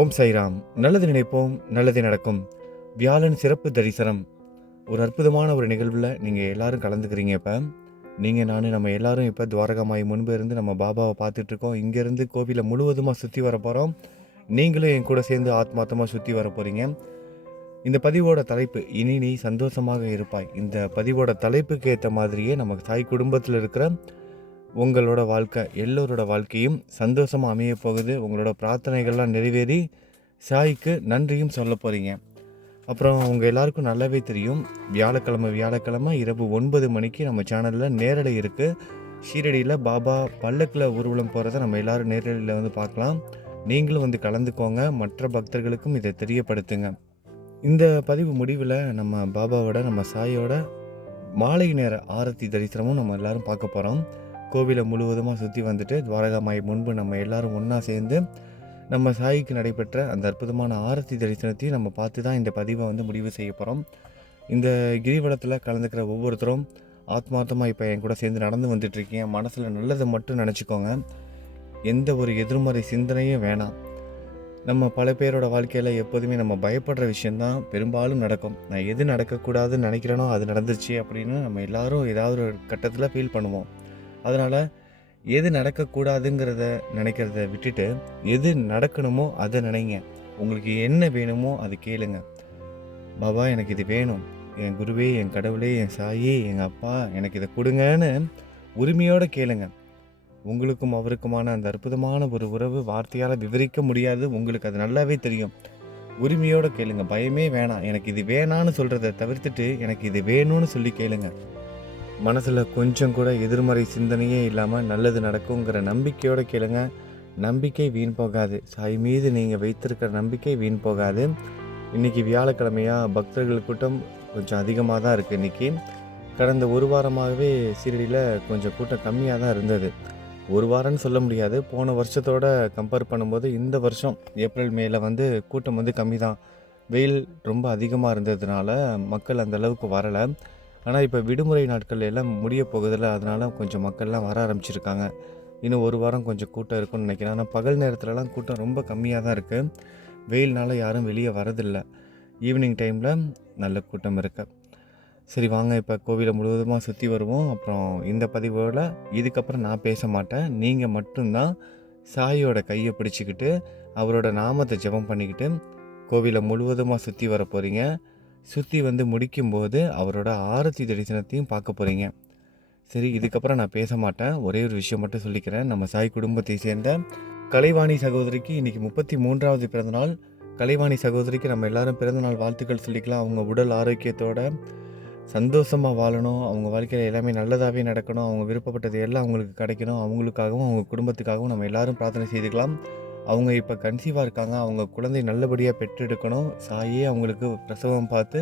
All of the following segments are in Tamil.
ஓம் சாய்ராம். நல்லது நினைப்போம், நல்லது நடக்கும். வியாழன் சிறப்பு தரிசனம். ஒரு அற்புதமான ஒரு நிகழ்வில் நீங்கள் எல்லாரும் கலந்துக்கிறீங்க. இப்போ நீங்கள் நம்ம எல்லாரும் இப்போ துவாரகாமாய் முன்பு இருந்து நம்ம பாபாவை பார்த்துட்ருக்கோம். இங்கேருந்து கோவிலை முழுவதுமாக சுற்றி வர போகிறோம். நீங்களும் என் கூட சேர்ந்து ஆத்மார்த்தமாக சுற்றி வர போகிறீங்க. இந்த பதிவோட தலைப்பு, இனி நீ சந்தோஷமாக இருப்பாய். இந்த பதிவோட தலைப்புக்கு ஏற்ற மாதிரியே நம்ம சாய் குடும்பத்தில் இருக்கிற உங்களோட வாழ்க்கை, எல்லோரோட வாழ்க்கையும் சந்தோஷமாக அமைய போகுது. உங்களோட பிரார்த்தனைகள்லாம் நிறைவேறி சாய்க்கு நன்றியும் சொல்ல போகிறீங்க. அப்புறம் உங்கள் எல்லாருக்கும் நல்லாவே தெரியும், வியாழக்கிழமை இரவு 9 மணிக்கு நம்ம சேனலில் நேரலை இருக்குது. ஷீரடியில் பாபா பல்லக்கில் ஊர்வலம் போகிறத நம்ம எல்லோரும் நேரலையில் வந்து பார்க்கலாம். நீங்களும் வந்து கலந்துக்கோங்க. மற்ற பக்தர்களுக்கும் இதை தெரியப்படுத்துங்க. இந்த பதிவு முடிவில் நம்ம பாபாவோட, நம்ம சாயோட மாலை நேர ஆரத்தி தரிசனமும் நம்ம எல்லோரும் பார்க்க போகிறோம். கோவிலை முழுவதுமாக சுற்றி வந்துட்டு துவாரகாமாய் முன்பு நம்ம எல்லோரும் ஒன்றா சேர்ந்து நம்ம சாய்க்கு நடைபெற்ற அந்த அற்புதமான ஆரத்தி தரிசனத்தையும் நம்ம பார்த்து தான் இந்த பதிவை வந்து முடிவு செய்ய போகிறோம். இந்த கிரிவலத்தில் கலந்துக்கிற ஒவ்வொருத்தரும் ஆத்மார்த்தமாக இப்போ என் கூட சேர்ந்து நடந்து வந்துட்டுருக்கீங்க. மனசில் நல்லதை மட்டும் நினச்சிக்கோங்க. எந்த ஒரு எதிர்மறை சிந்தனையும் வேணாம். நம்ம பல பேரோட வாழ்க்கையில் எப்போதுமே நம்ம பயப்படுற விஷயந்தான் பெரும்பாலும் நடக்கும். நான் எது நடக்கக்கூடாதுன்னு நினைக்கிறேனோ அது நடந்துருச்சு அப்படின்னு நம்ம எல்லோரும் ஏதாவது ஒரு கட்டத்தில் ஃபீல் பண்ணுவோம். அதனால் எது நடக்கக்கூடாதுங்கிறத நினைக்கிறத விட்டுட்டு எது நடக்கணுமோ அதை நினைங்க. உங்களுக்கு என்ன வேணுமோ அது கேளுங்க. பாபா, எனக்கு இது வேணும், என் குருவே, என் கடவுளே, என் சாயே, எங்கள் அப்பா, எனக்கு இதை கொடுங்கன்னு உரிமையோடு கேளுங்க. உங்களுக்கும் அவருக்குமான அந்த அற்புதமான ஒரு உறவு வார்த்தையால் விவரிக்க முடியாது. உங்களுக்கு அது நல்லாவே தெரியும். உரிமையோடு கேளுங்க, பயமே வேணாம். எனக்கு இது வேணான்னு சொல்கிறத தவிர்த்துட்டு எனக்கு இது வேணும்னு சொல்லி கேளுங்க. மனசில் கொஞ்சம் கூட எதிர்மறை சிந்தனையே இல்லாமல் நல்லது நடக்குங்கிற நம்பிக்கையோடு கேளுங்க. நம்பிக்கை வீண் போகாது. சாய் மீது நீங்கள் வைத்திருக்கிற நம்பிக்கை வீண் போகாது. இன்றைக்கி வியாழக்கிழமையாக பக்தர்கள் கூட்டம் கொஞ்சம் அதிகமாக தான் இருக்குது. இன்றைக்கி கடந்த ஒரு வாரமாகவே சீரடியில் கொஞ்சம் கூட்டம் கம்மியாக தான் இருந்தது. ஒரு வாரம்னு சொல்ல முடியாது. போன வருஷத்தோடு கம்பேர் பண்ணும்போது இந்த வருஷம் ஏப்ரல் மேல வந்து கூட்டம் வந்து கம்மி தான். வெயில் ரொம்ப அதிகமாக இருந்ததுனால மக்கள் அந்த அளவுக்கு வரலை. ஆனால் இப்போ விடுமுறை நாட்கள் எல்லாம் முடிய போகுதில்ல, அதனால் கொஞ்சம் மக்கள்லாம் வர ஆரம்பிச்சிருக்காங்க. இன்னும் ஒரு வாரம் கொஞ்சம் கூட்டம் இருக்குன்னு நினைக்கிறேன். ஆனால் பகல் நேரத்துலலாம் கூட்டம் ரொம்ப கம்மியாக தான் இருக்குது. வெயில்னால யாரும் வெளியே வரதில்லை. ஈவினிங் டைமில் நல்ல கூட்டம் இருக்குது. சரி, வாங்க இப்போ கோவிலை முழுவதுமாக சுற்றி வருவோம். அப்புறம் இந்த பதிவோட இதுக்கப்புறம் நான் பேச மாட்டேன். நீங்கள் மட்டும்தான் சாயோட கையை பிடிச்சிக்கிட்டு அவரோட நாமத்தை ஜெபம் பண்ணிக்கிட்டு கோவிலை முழுவதுமாக சுற்றி வர போகிறீங்க. சுற்றி வந்து முடிக்கும்போது அவரோட ஆரத்தி தரிசனத்தையும் பார்க்க போகிறீங்க. சரி, இதுக்கப்புறம் நான் பேச மாட்டேன். ஒரே ஒரு விஷயம் மட்டும் சொல்லிக்கிறேன். நம்ம சாய் குடும்பத்தை சேர்ந்த கலைவாணி சகோதரிக்கு இன்றைக்கி 33வது பிறந்தநாள். கலைவாணி சகோதரிக்கு நம்ம எல்லாரும் பிறந்தநாள் வாழ்த்துக்கள் சொல்லிக்கலாம். அவங்க உடல் ஆரோக்கியத்தோட சந்தோஷமாக வாழணும். அவங்க வாழ்க்கையில் எல்லாமே நல்லதாகவே நடக்கணும். அவங்க விருப்பப்பட்டது எல்லாம் அவங்களுக்கு கிடைக்கணும். அவங்களுக்காகவும் அவங்க குடும்பத்துக்காகவும் நம்ம எல்லாரும் பிரார்த்தனை செய்துக்கலாம். அவங்க இப்போ கன்சீவாக இருக்காங்க. அவங்க குழந்தை நல்லபடியாக பெற்றெடுக்கணும். சாயே அவங்களுக்கு பிரசவம் பார்த்து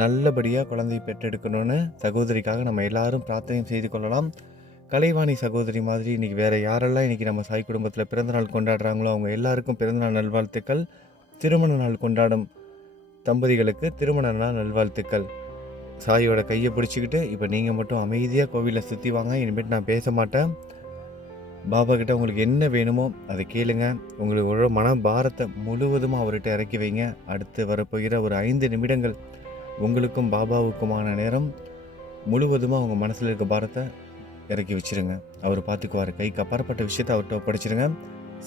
நல்லபடியாக குழந்தை பெற்றெடுக்கணும்னு சகோதரிக்காக நம்ம எல்லாரும் பிரார்த்தனை செய்து கொள்ளலாம். கலைவாணி சகோதரி மாதிரி இன்றைக்கி வேறு யாரெல்லாம் இன்றைக்கி நம்ம சாய் குடும்பத்தில் பிறந்தநாள் கொண்டாடுறாங்களோ அவங்க எல்லாருக்கும் பிறந்தநாள் நல்வாழ்த்துக்கள். திருமண நாள் கொண்டாடும் தம்பதிகளுக்கு திருமண நாள் நல்வாழ்த்துக்கள். சாயோட கையை பிடிச்சிக்கிட்டு இப்போ நீங்கள் மட்டும் அமைதியாக கோவிலை சுற்றி வாங்க. இனிமேட்டு நான் பேச மாட்டேன். பாபா கிட்ட உங்களுக்கு என்ன வேணுமோ அதை கேளுங்க. உங்களுக்கு மன பாரத்தை முழுவதுமாக அவர்கிட்ட இறக்கி வைங்க. அடுத்து வரப்போகிற ஒரு 5 நிமிடங்கள் உங்களுக்கும் பாபாவுக்குமான நேரம். முழுவதுமாக அவங்க மனசில் இருக்க பாரத்தை இறக்கி வச்சுருங்க. அவர் பார்த்துக்குவார். கைக்கு அப்பாற்பட்ட விஷயத்தை அவர்கிட்ட ஒப்படைச்சிருங்க.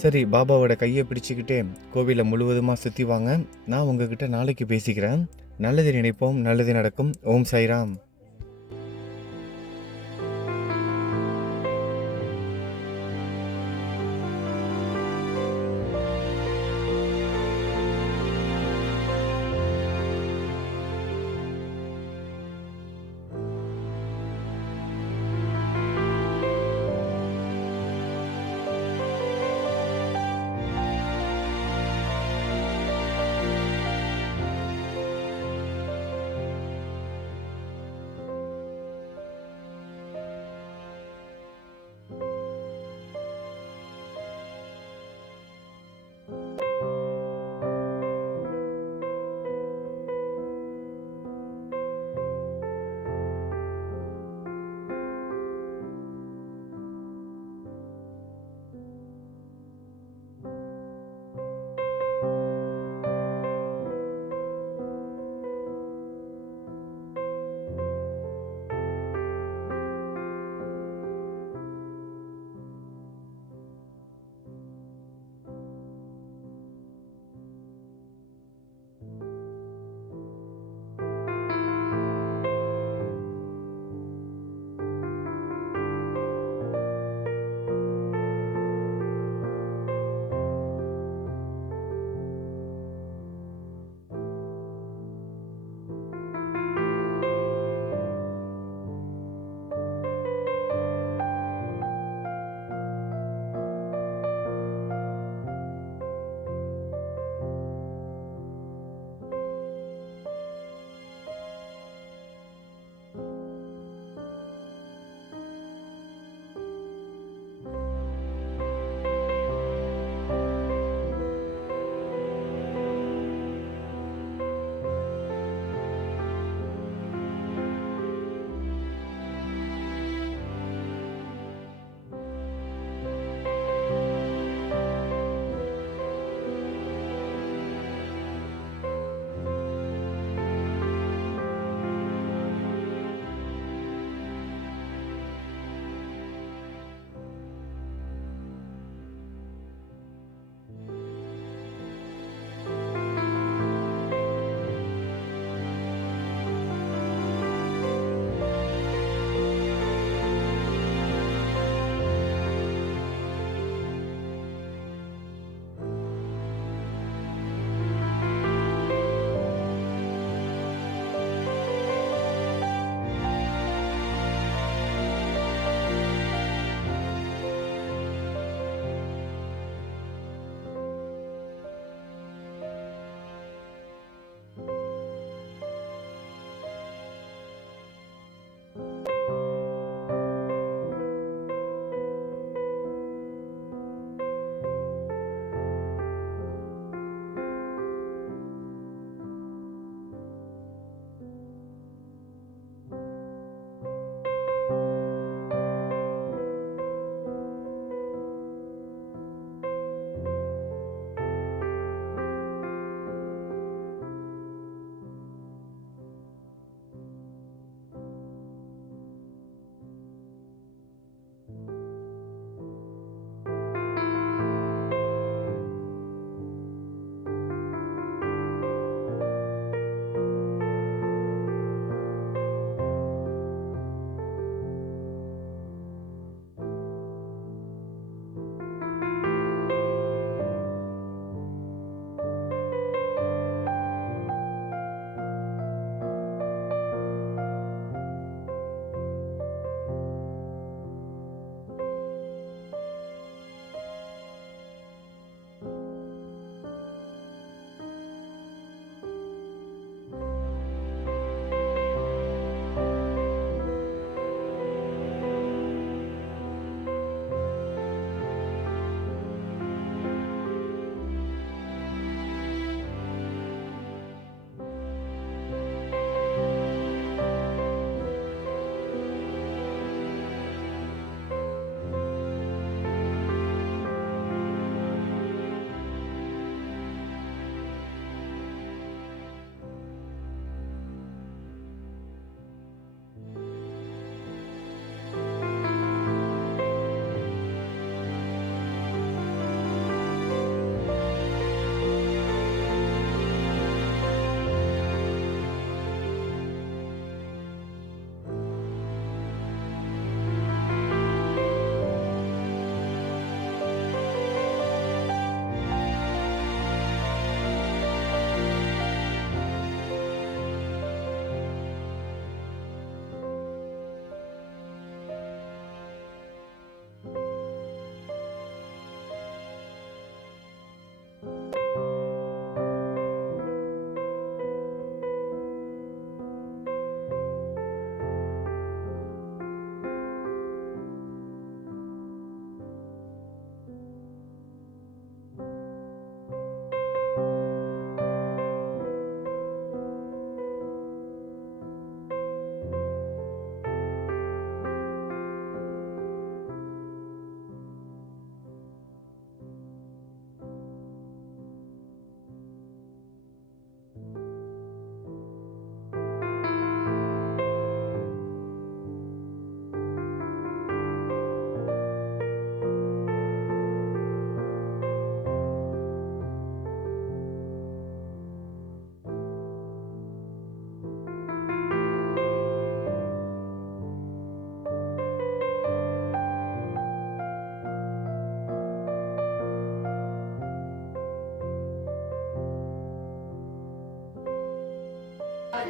சரி, பாபாவோட கையை பிடிச்சிக்கிட்டே கோவிலை முழுவதுமாக சுற்றி வாங்க. நான் உங்ககிட்ட நாளைக்கு பேசிக்கிறேன். நல்லது நினைப்போம், நல்லது நடக்கும். ஓம் சாய்ராம்.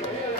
Hare